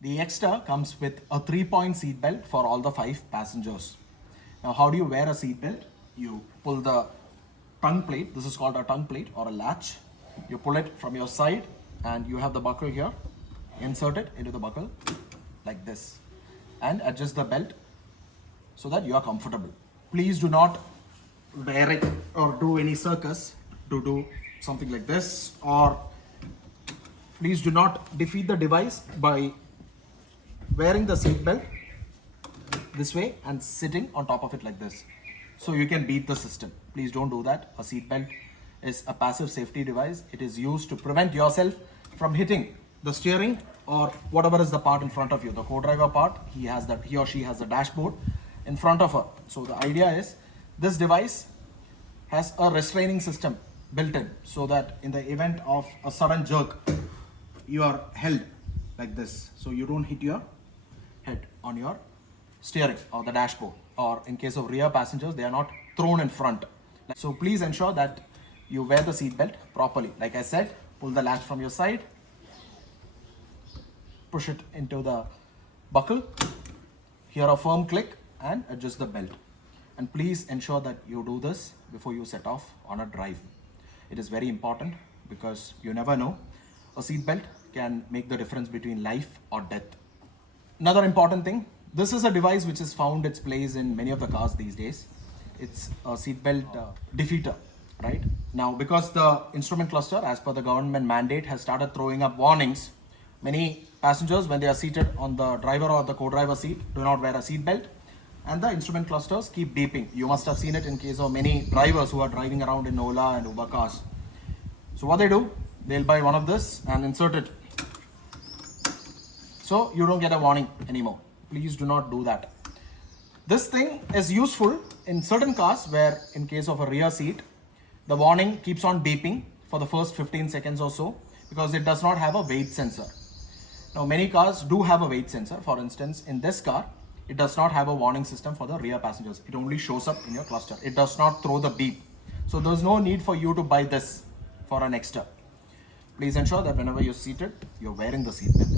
The Exter comes with a 3-point seat belt for all the 5 passengers. Now, how do you wear a seat belt? You pull the tongue plate. This is called a tongue plate or a latch. You pull it from your side and you have the buckle here. Insert it into the buckle like this and adjust the belt so that you are comfortable. Please do not wear it or do any circus to do something like this, or please do not defeat the device by wearing the seat belt this way and sitting on top of it like this. So you can beat the system. Please don't do that. A seat belt is a passive safety device. It is used to prevent yourself from hitting the steering or whatever is the part in front of you. The co-driver part, he or she has the dashboard in front of her. So the idea is this device has a restraining system built in so that in the event of a sudden jerk, you are held like this. So you don't hit your head on your steering or the dashboard, or in case of rear passengers, they are not thrown in front. So please ensure that you wear the seat belt properly. Like I said, pull the latch from your side, push it into the buckle, hear a firm click and adjust the belt. And please ensure that you do this before you set off on a drive. It is very important because you never know. A seat belt can make the difference between life or death. Another important thing, this is a device which has found its place in many of the cars these days. It's a seatbelt defeater, right? Now, because the instrument cluster, as per the government mandate, has started throwing up warnings, many passengers, when they are seated on the driver or the co-driver seat, do not wear a seat belt, and the instrument clusters keep beeping. You must have seen it in case of many drivers who are driving around in Ola and Uber cars. So what they do, they'll buy one of this and insert it, so you don't get a warning anymore. Please do not do that. This thing is useful in certain cars where, in case of a rear seat, the warning keeps on beeping for the first 15 seconds or so because it does not have a weight sensor. Now, many cars do have a weight sensor. For instance, in this car, it does not have a warning system for the rear passengers. It only shows up in your cluster. It does not throw the beep. So there's no need for you to buy this for an Exter. Please ensure that whenever you're seated, you're wearing the seatbelt.